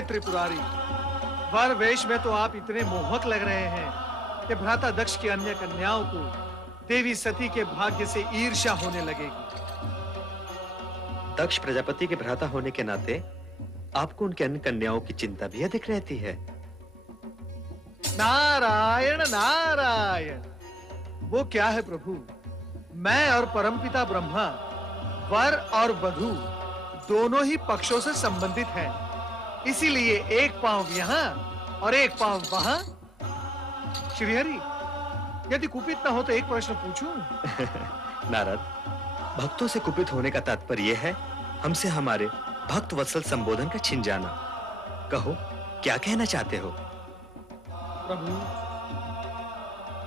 हे त्रिपुरारी, वर वेश में तो आप इतने मोहक लग रहे हैं कि भ्राता दक्ष की अन्य कन्याओं को देवी सती के भाग्य से ईर्ष्या होने लगेगी। दक्ष प्रजापति के भ्राता होने के नाते आपको उनके अन्य कन्याओं की चिंता भी अधिक रहती है। नारायण नारायण, वो क्या है प्रभु, मैं और परमपिता ब्रह्मा वर और वधू दोनों ही पक्षों से संबंधित हैं, इसीलिए एक पांव यहाँ और एक पांव वहां। श्रीहरि, यदि कुपित न हो तो एक प्रश्न पूछूं? नारद, भक्तों से कुपित होने का तात्पर्य यह है हमसे हमारे भक्त वत्सल संबोधन का छिन जाना। कहो, क्या कहना चाहते हो? प्रभु,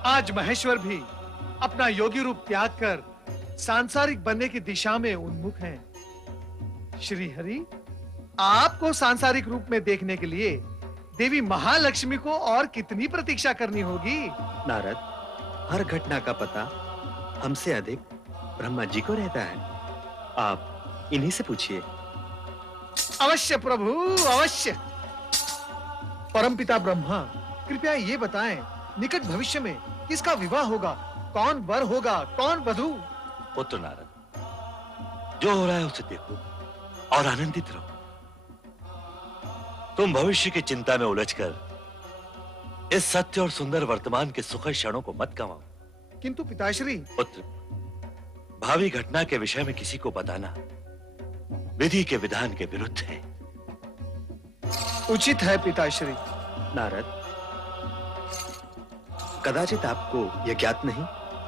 आज महेश्वर भी अपना योगी रूप त्याग कर सांसारिक बनने की दिशा में उन्मुख हैं। श्री हरि, आपको सांसारिक रूप में देखने के लिए देवी महालक्ष्मी को और कितनी प्रतीक्षा करनी होगी? नारद, हर घटना का पता हमसे अधिक ब्रह्मा जी को रहता है। आप इन्हीं से पूछिए। अवश्य प्रभु, अवश्य। परमपिता ब्रह्मा, कृपया ये बताएं, निकट भविष्य में किसका विवाह होगा? कौन वर होगा, कौन वधू? पुत्र नारद, जो हो रहा है उसे देखो और आनंदित रहो। तुम भविष्य की चिंता में उलझकर इस सत्य और सुंदर वर्तमान के सुखद क्षणों को मत गंवाओ। किंतु पिताश्री। पुत्र, भावी घटना के विषय में किसी को बताना विधि के विधान के विरुद्ध है। उचित है पिताश्री। नारद, कदाचित आपको यह ज्ञात नहीं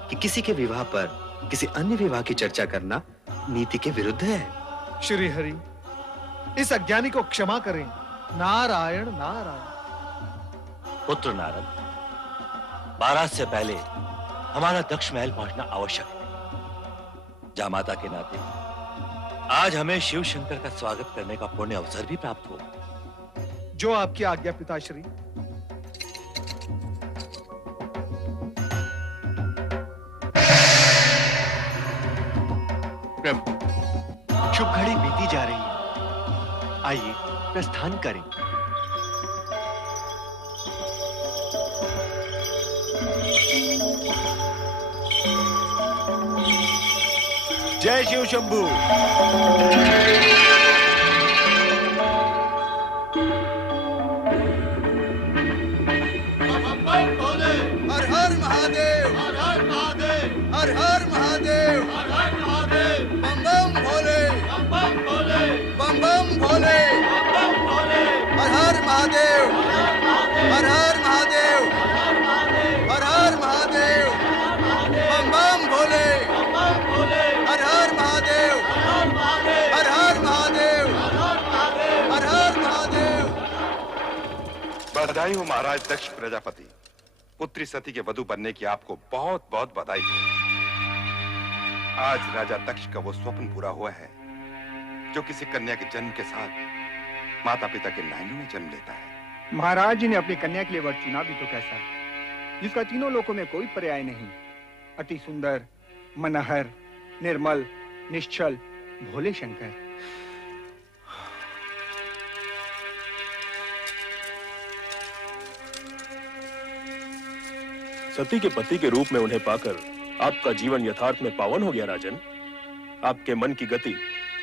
कि किसी के विवाह पर किसी अन्य विवाह की चर्चा करना नीति के विरुद्ध है। श्री हरि, इस अज्ञानी को क्षमा करें। नारायण नारायण। पुत्र नारद, बारात से पहले हमारा दक्ष महल पहुंचना आवश्यक है। जामाता के नाते आज हमें शिव शंकर का स्वागत करने का पुण्य अवसर भी प्राप्त होगा। जो आपकी आज्ञा पिताश्री। प्रभु, शुभ घड़ी बीती जा रही है, आइए प्रस्थान करें। जय शिव शंभू। हर हर महादेव, हर हर महादेव, हर हर महादेव, हर हर महादेव, बम बम भोले, बम बम भोले, बम बम भोले, बम बम भोले, हर हर महादेव, हर हर महादेव, हर हर महादेव, बम बम भोले, बम बम भोले, हर हर महादेव, हर हर महादेव, हर हर महादेव। बधाई हो महाराज दक्ष प्रजापति, पुत्री सती के वधू बनने की आपको बहुत बहुत बधाई हो। आज राजा दक्ष का वो स्वप्न पूरा हुआ है जो किसी कन्या के जन्म के साथ माता पिता के नयनों में जन्म लेता है। महाराज जी ने अपनी कन्या के लिए वर चुना भी तो कैसा, जिसका तीनों लोकों में कोई पर्याय नहीं। अति सुंदर, मनहर, निर्मल, निश्चल, भोले शंकर। सती के पति के रूप में उन्हें पाकर आपका जीवन यथार्थ में पावन हो गया राजन। आपके मन की गति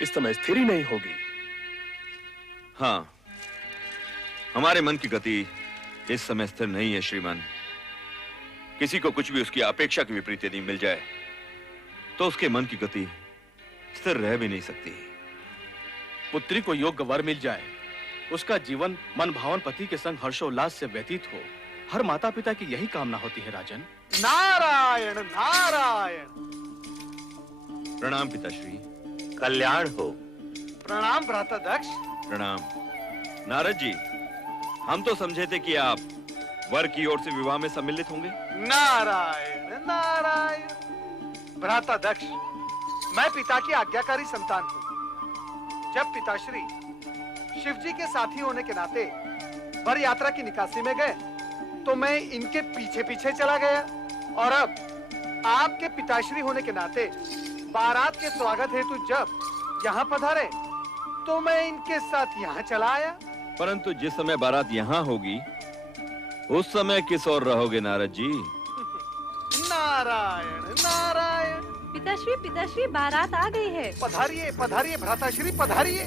इस समय स्थिर ही नहीं होगी। हाँ, हमारे मन की गति इस समय स्थिर नहीं है श्रीमान। किसी को कुछ भी उसकी अपेक्षा के विपरीत यदि मिल जाए तो उसके मन की गति स्थिर रह भी नहीं सकती। पुत्री को योग्य वर मिल जाए, उसका जीवन मन भावन पति के संग हर्षोल्लास से व्यतीत हो, हर माता पिता की यही कामना होती है राजन। नारायण नारायण। प्रणाम पिताश्री। कल्याण हो। प्रणाम भ्राता दक्ष। प्रणाम। नारद जी, हम तो समझे थे कि आप वर की ओर से विवाह में सम्मिलित होंगे। नारायण नारायण। भ्राता दक्ष, मैं पिता की आज्ञाकारी संतान हूँ। जब पिताश्री शिव जी के साथी होने के नाते वर यात्रा की निकासी में गए तो मैं इनके पीछे पीछे चला गया, और अब आपके पिताश्री होने के नाते बारात के स्वागत हेतु जब यहाँ पधारे तो मैं इनके साथ यहाँ चला आया। परंतु जिस समय बारात यहाँ होगी उस समय किस और रहोगे नारद जी? नारायण नारायण। पिताश्री बारात आ गई है। पधारिए पधारिए भ्राताश्री पधारिए।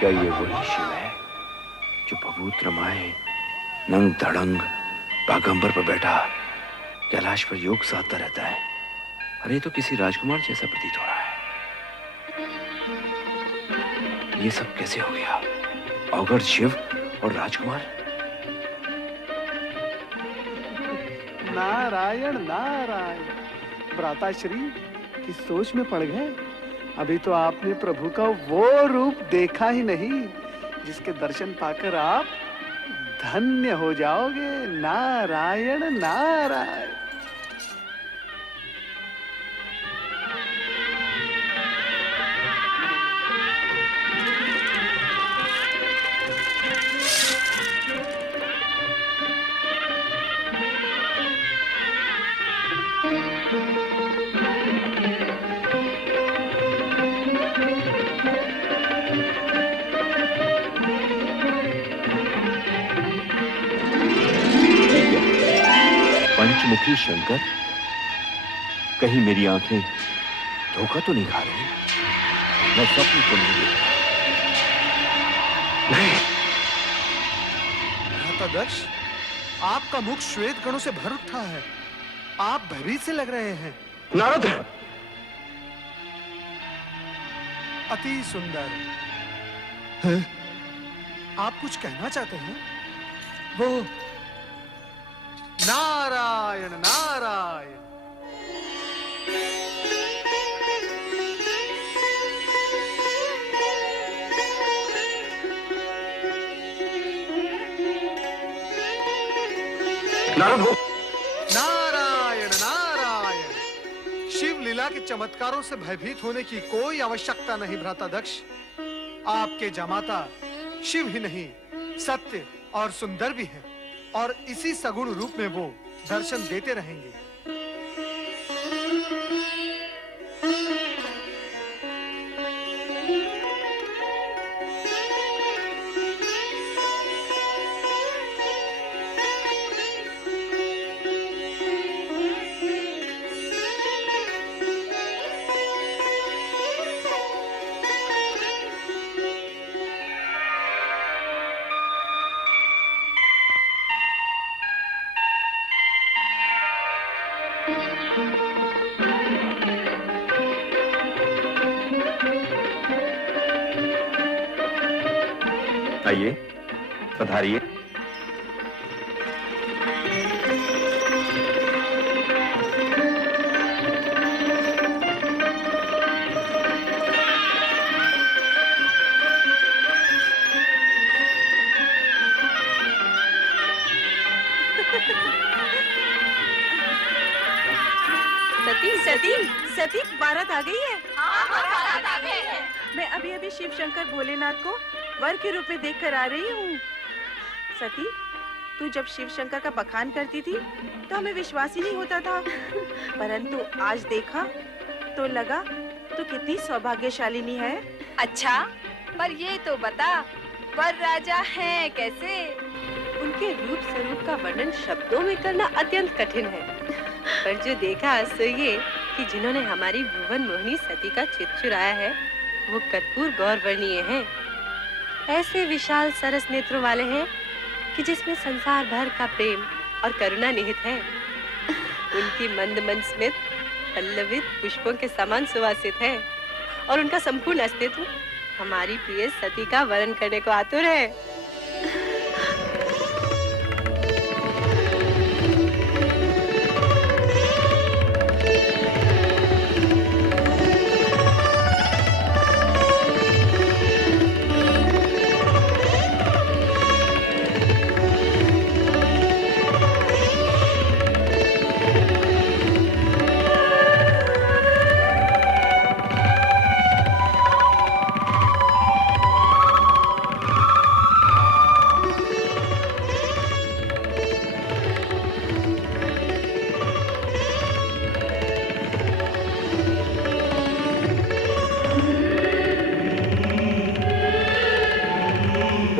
क्या ये वही शिव है जो पवित्र माए नंग धड़ंग बागंबर पर बैठा कैलाश पर योग साधता रहता है? अरे तो किसी राजकुमार जैसा प्रतीत हो रहा है। ये सब कैसे हो गया? अवगढ़ शिव और राजकुमार। नारायण नारायण। भ्राताश्री किस सोच में पड़ गए? अभी तो आपने प्रभु का वो रूप देखा ही नहीं जिसके दर्शन पाकर आप धन्य हो जाओगे। नारायण नारायण। पंचमुखी शंकर, कहीं मेरी आंखें धोखा तो नहीं खा रही? मैं स्वप्न तो नहीं देख रहा? नहीं। भ्राता दक्ष, आपका मुख श्वेत गणों से भर उठा है। आप भयभीत से लग रहे हैं। नारद, अति सुंदर है? आप कुछ कहना चाहते हैं? वो नारायण नारायण। नारायण नारायण। शिव लीला के चमत्कारों से भयभीत होने की कोई आवश्यकता नहीं भ्राता दक्ष। आपके जमाता शिव ही नहीं सत्य और सुंदर भी है, और इसी सगुण रूप में वो दर्शन देते रहेंगे। आइए, पधारिए। सती बारात आ गई है। बारात आ गई है। मैं अभी शिव शंकर भोलेनाथ को वर के रूप में देखकर आ रही हूँ। सती, तू जब शिव शंकर का बखान करती थी तो हमें विश्वास ही नहीं होता था, परंतु आज देखा तो लगा तू कितनी सौभाग्यशालिनी है। अच्छा, पर ये तो बता, वर राजा हैं कैसे? उनके रूप स्वरूप का वर्णन शब्दों में करना अत्यंत कठिन है, पर जो देखा सो ये कि जिन्होंने हमारी भुवन मोहिनी सती का चित्त चुराया है वो कर्पूर गौरवर्णीय हैं। ऐसे विशाल सरस नेत्रों वाले हैं कि जिसमें संसार भर का प्रेम और करुणा निहित है। उनकी मंद मंद स्मित पल्लवित पुष्पों के समान सुवासित है, और उनका संपूर्ण अस्तित्व हमारी प्रिय सती का वर्णन करने को आतुर है।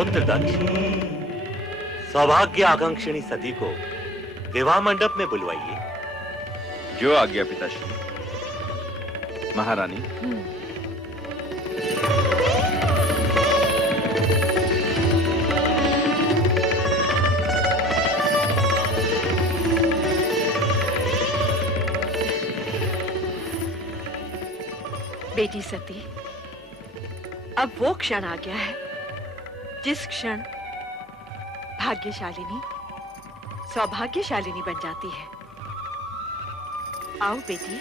पुत्र दक्ष, सौभाग्य आकांक्षिणी सती को विवाह मंडप में बुलवाइए। जो आज्ञा पिताश्री। महारानी। बेटी सती, अब वो क्षण आ गया है जिस क्षण भाग्यशालिनी सौभाग्यशालिनी बन जाती है। आओ बेटी।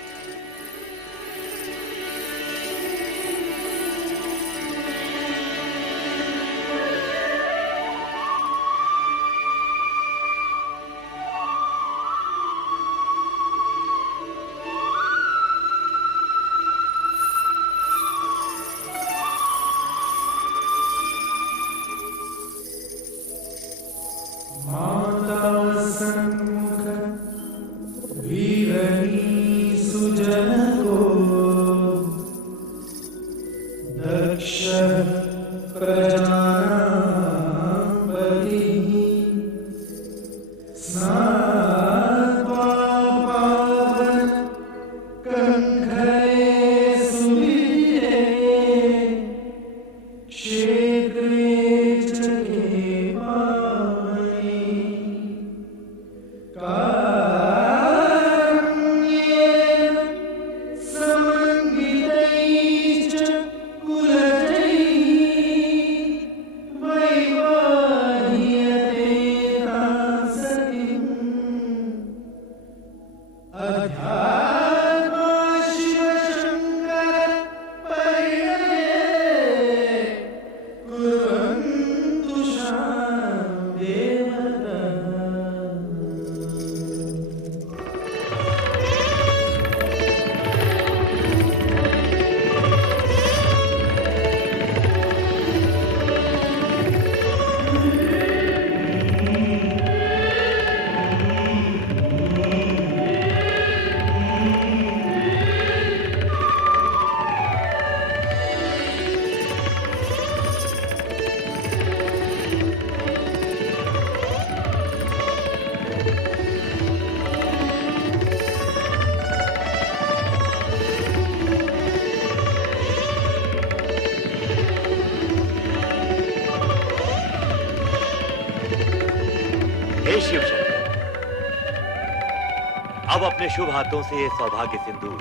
अब अपने शुभ हाथों से ये सौभाग्य सिंदूर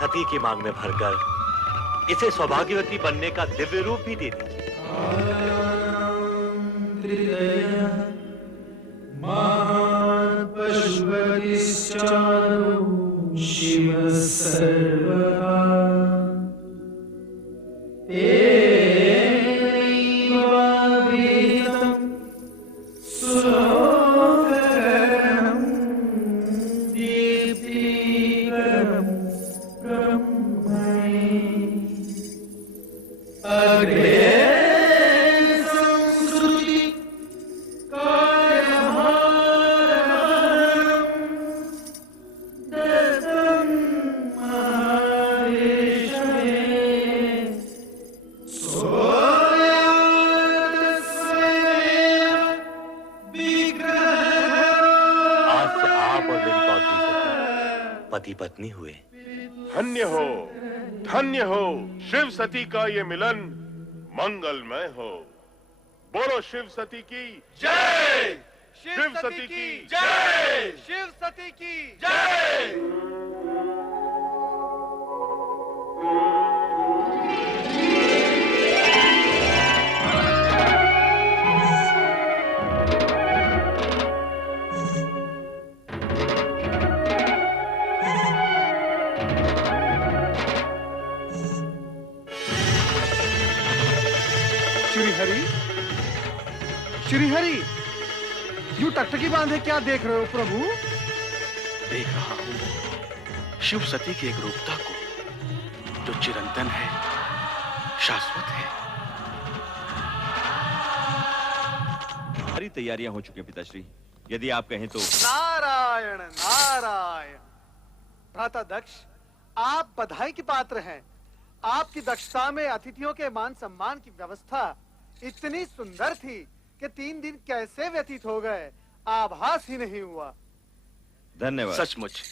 सती की मांग में भरकर इसे सौभाग्यवती बनने का दिव्य रूप भी दे दीजिए। पति पत्नी हुए। धन्य हो शिव सती का ये मिलन मंगलमय हो। बोलो शिव सती की जय। शिव सती की जय। शिव सती की जय। श्रीहरि, यूं टकटकी बांधे क्या देख रहे हो प्रभु? देख रहा हूं शिव सती की एक रूपता को जो चिरंतन है, शाश्वत है। सारी तैयारियां हो चुकी हैं पिताश्री, यदि आप कहें तो। नारायण नारायण। भ्राता दक्ष, आप बधाई के पात्र हैं। आपकी दक्षता में अतिथियों के मान सम्मान की व्यवस्था इतनी सुंदर थी कि 3 दिन कैसे व्यतीत हो गए आभास ही नहीं हुआ। धन्यवाद। सचमुच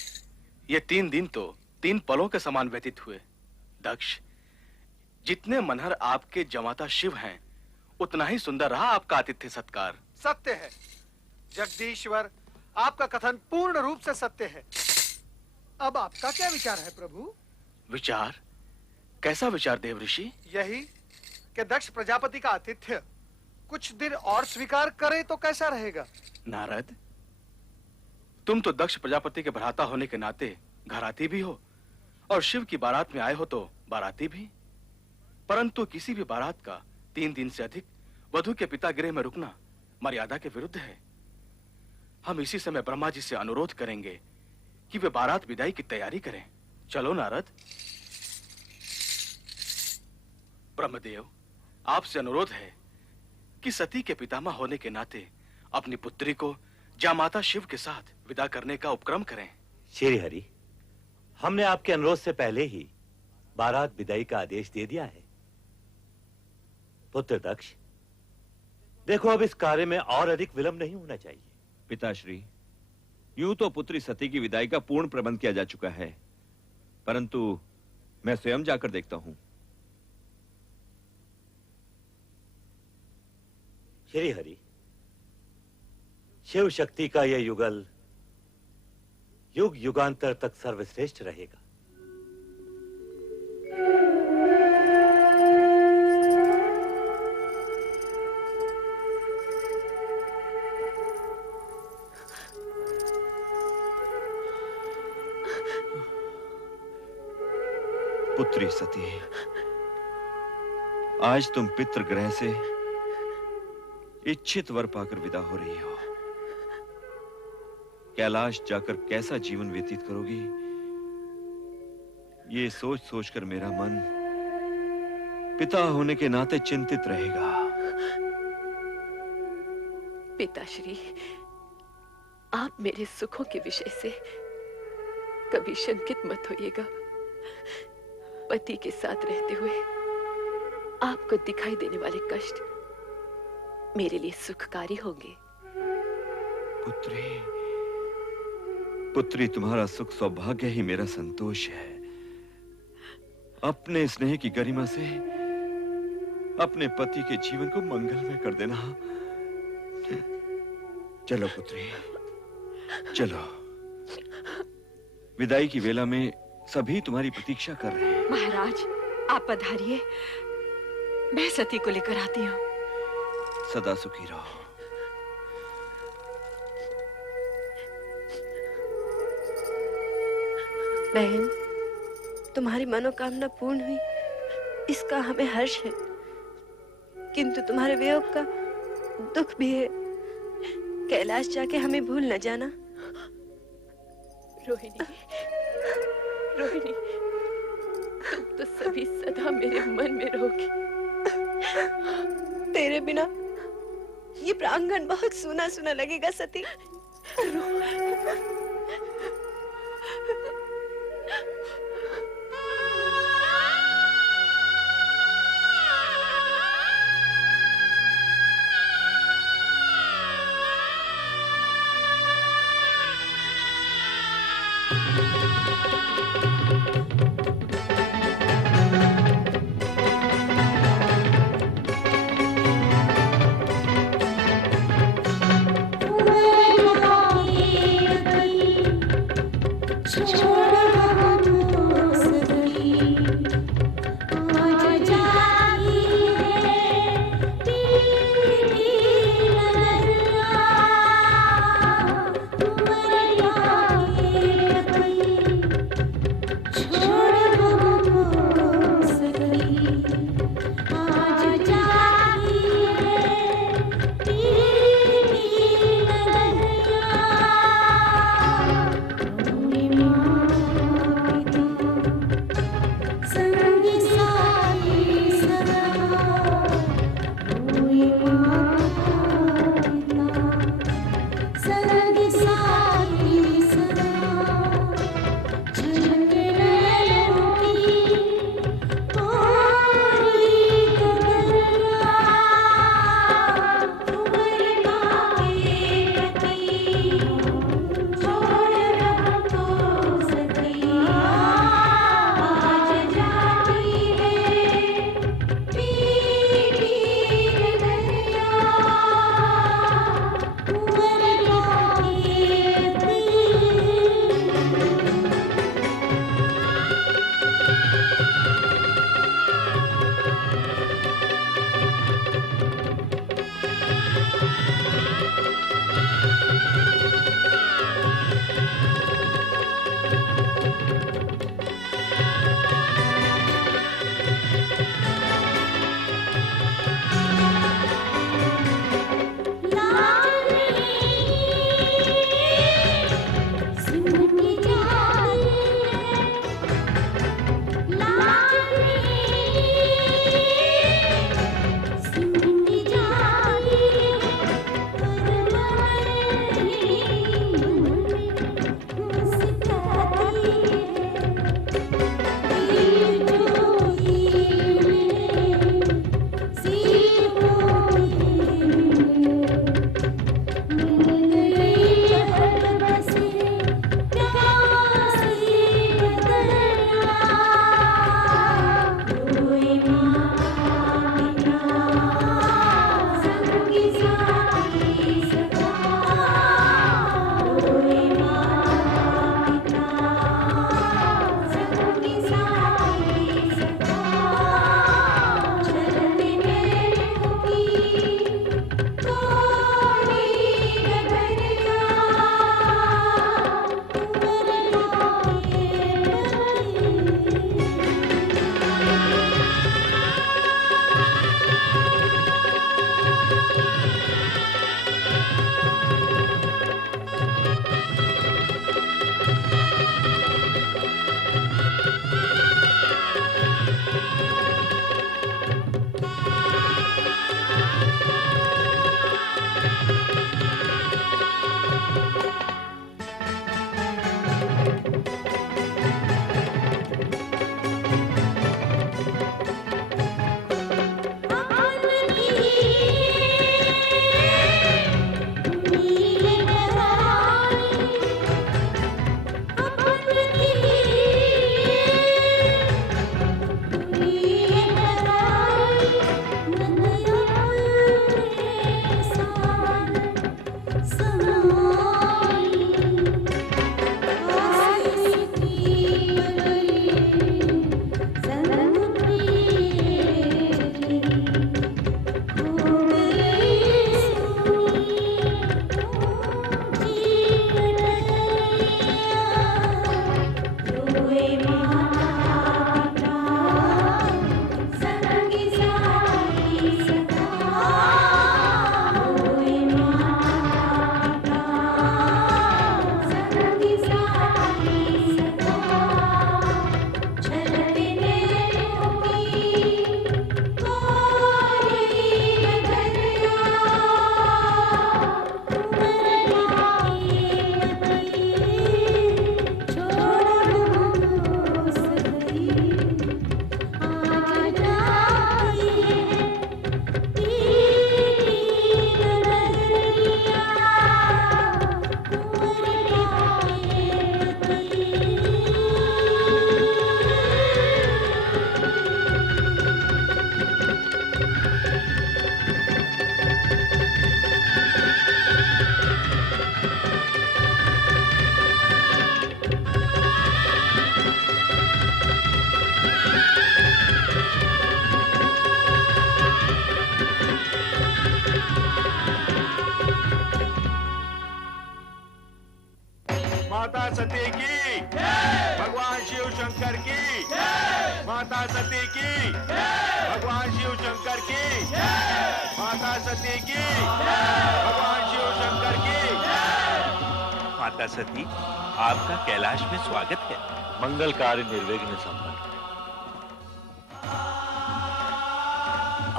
ये 3 दिन तो 3 पलों के समान व्यतीत हुए। दक्ष, जितने मनहर आपके जमाता शिव हैं, उतना ही सुंदर रहा आपका आतिथ्य सत्कार। सत्य है जगदीश्वर, आपका कथन पूर्ण रूप से सत्य है। अब आपका क्या विचार है प्रभु? विचार? कैसा विचार देव ऋषि? यही कि दक्ष प्रजापति का आतिथ्य कुछ दिन और स्वीकार करे तो कैसा रहेगा? नारद, तुम तो दक्ष प्रजापति के भ्राता होने के नाते घराती भी हो और शिव की बारात में आए हो तो बाराती भी। परंतु किसी भी बारात का 3 दिन से अधिक वधु के पिता गृह में रुकना मर्यादा के विरुद्ध है। हम इसी समय ब्रह्मा जी से अनुरोध करेंगे कि वे बारात विदाई की तैयारी करें। चलो नारद। ब्रह्मदेव, आपसे अनुरोध है कि सती के पितामह होने के नाते अपनी पुत्री को जामाता शिव के साथ विदा करने का उपक्रम करें। श्री हरि, हमने आपके अनुरोध से पहले ही बारात विदाई का आदेश दे दिया है। पुत्र दक्ष, देखो अब इस कार्य में और अधिक विलंब नहीं होना चाहिए। पिताश्री, यूं तो पुत्री सती की विदाई का पूर्ण प्रबंध किया जा चुका है, परंतु मैं स्वयं जाकर देखता हूं। श्री हरि, शिव शक्ति का यह युगल युग युगांतर तक सर्वश्रेष्ठ रहेगा। पुत्री सती, आज तुम पितृगृह से इच्छित वर पाकर विदा हो रही हो। कैलाश जाकर कैसा जीवन व्यतीत करोगी, ये सोच सोचकर मेरा मन पिता होने के नाते चिंतित रहेगा। पिताश्री, आप मेरे सुखों के विषय से कभी शंकित मत होइएगा। पति के साथ रहते हुए आपको दिखाई देने वाले कष्ट मेरे लिए सुखकारी होंगे। पुत्री, पुत्री, तुम्हारा सुख सौभाग्य ही मेरा संतोष है। अपने स्नेह की गरिमा से अपने पति के जीवन को मंगलमय कर देना। चलो पुत्री, चलो। विदाई की वेला में सभी तुम्हारी प्रतीक्षा कर रहे हैं। महाराज, आप पधारिए, मैं सती को लेकर आती हूँ। सदा सुखी रहो। बहन, तुम्हारी मनोकामना पूर्ण हुई, इसका हमें हर्ष है, किंतु तुम्हारे वियोग का दुख भी है। कैलाश जाके हमें भूल न जाना। रोहिणी, रोहिणी, तुम तो सभी सदा मेरे मन में रहोगी। तेरे बिना ये प्रांगण बहुत सूना सूना लगेगा सती। छोड़ माता सती की भगवान शिव शंकर की माता सती की भगवान शिव शंकर की माता सती की भगवान शिव शंकर की। माता सती, आपका कैलाश में स्वागत है। मंगल कार्य निर्विघ्न संपन्न।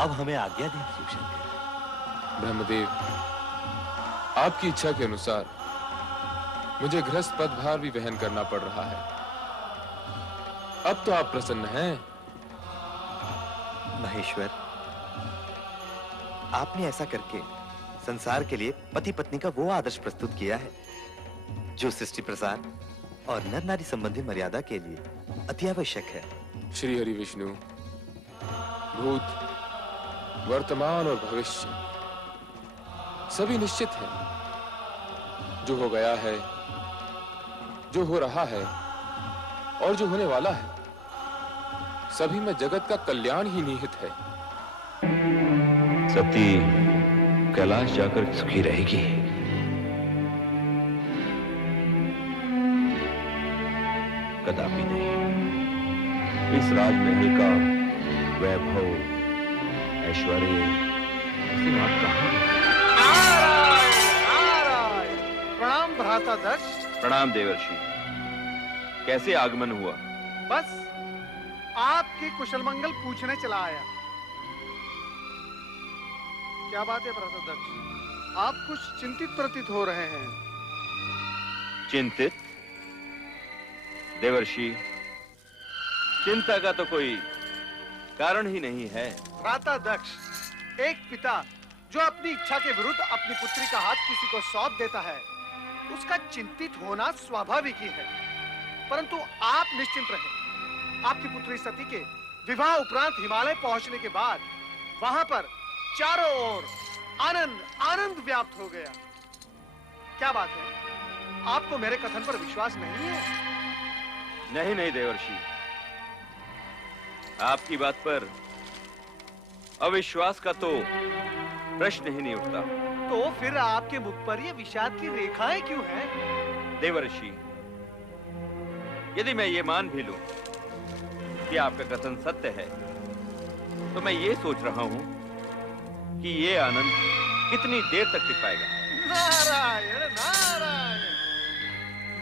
अब हमें आज्ञा दें शिव शंकर। ब्रह्मदेव, आपकी इच्छा के अनुसार मुझे गृहस्थ पदभार भी वहन करना पड़ रहा है। अब तो आप प्रसन्न हैं। महेश्वर, आपने ऐसा करके संसार के लिए पति पत्नी का वो आदर्श प्रस्तुत किया है जो सृष्टि प्रसार और नर नारी संबंधी मर्यादा के लिए अति आवश्यक है। श्री हरि विष्णु, भूत, वर्तमान और भविष्य सभी निश्चित है। जो हो गया है, जो हो रहा है और जो होने वाला है, सभी में जगत का कल्याण ही निहित है। सती कैलाश जाकर सुखी रहेगी। कदापि नहीं। इस राजमहल का वैभव, ऐश्वर्य, इसकी बात कहां है? भ्राता दक्ष। प्रणाम देवर्षि। कैसे आगमन हुआ? बस आपकी कुशल मंगल पूछने चला आया। क्या बात है भ्राता दक्ष, आप कुछ चिंतित प्रतीत हो रहे हैं। चिंतित? देवर्षि, चिंता का तो कोई कारण ही नहीं है। भ्राता दक्ष, एक पिता जो अपनी इच्छा के विरुद्ध अपनी पुत्री का हाथ किसी को सौंप देता है, उसका चिंतित होना स्वाभाविक ही है। परंतु आप निश्चिंत रहें। आपकी पुत्री सती के विवाह उपरांत हिमालय पहुंचने के बाद वहां पर चारों ओर आनंद आनंद व्याप्त हो गया। क्या बात है, आपको मेरे कथन पर विश्वास नहीं है? नहीं नहीं देवर्षि, आपकी बात पर अविश्वास का तो प्रश्न ही नहीं उठता। तो फिर आपके मुख पर ये विषाद की रेखाएं क्यों हैं? देवर्षि, यदि मैं ये मान भी लूं कि आपका कथन सत्य है, तो मैं ये सोच रहा हूं कि ये आनंद कितनी देर तक टिक पाएगा। नारायण नारायण,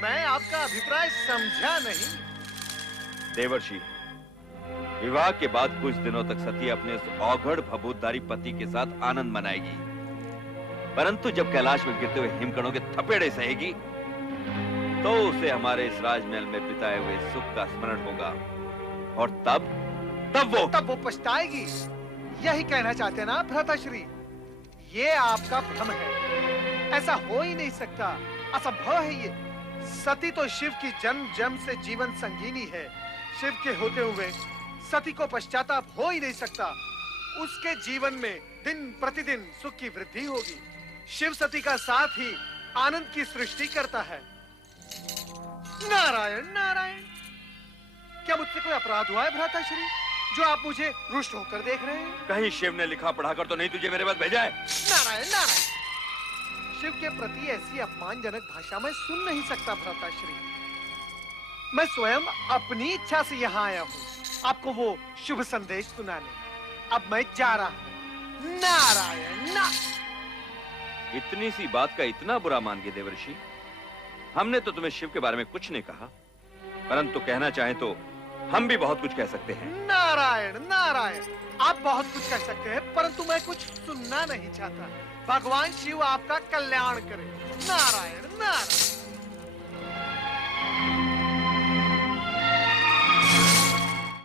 मैं आपका अभिप्राय समझा नहीं। देवर्षि, विवाह के बाद कुछ दिनों तक सती अपने उस औघड़ भभूतधारी पति के साथ आनंद मनाएगी, परंतु जब कैलाश में गिरते हुए हिमकणों के थपेड़े सहेगी, तो उसे हमारे इस राजमहल में बिताए हुए सुख का स्मरण होगा, और तब वो पछताएगी। यही कहना चाहते ना भ्राताश्री? ये आपका भ्रम है, ऐसा हो ही नहीं सकता, असंभव है ये। सती तो शिव की जन्म जन्म से जीवन संगीनी है। शिव के होते हुए सती को पश्चाताप हो ही नहीं सकता। उसके जीवन में दिन प्रतिदिन सुख की वृद्धि होगी। शिव सती का साथ ही आनंद की सृष्टि करता है। नारायण नारायण, क्या मुझसे कोई अपराध हुआ है भ्राताश्री, जो आप मुझे रुष्ट होकर देख रहे हैं? कहीं शिव ने लिखा पढ़ाकर तो नहीं तुझे मेरे पास भेजा है? नारायण नारायण, शिव के प्रति ऐसी अपमानजनक भाषा मैं सुन नहीं सकता भ्राताश्री। मैं स्वयं अपनी इच्छा से यहाँ आया हूँ आपको वो शुभ संदेश सुनाने। अब मैं जा रहा हूँ। नारायण ना। इतनी सी बात का इतना बुरा मान गए देवर्षि? हमने तो तुम्हें शिव के बारे में कुछ नहीं कहा, परंतु कहना चाहें तो हम भी बहुत कुछ कह सकते हैं। नारायण नारायण, आप बहुत कुछ कह सकते हैं, परंतु मैं कुछ सुनना नहीं चाहता। भगवान शिव आपका कल्याण करे। नारायण नारायण।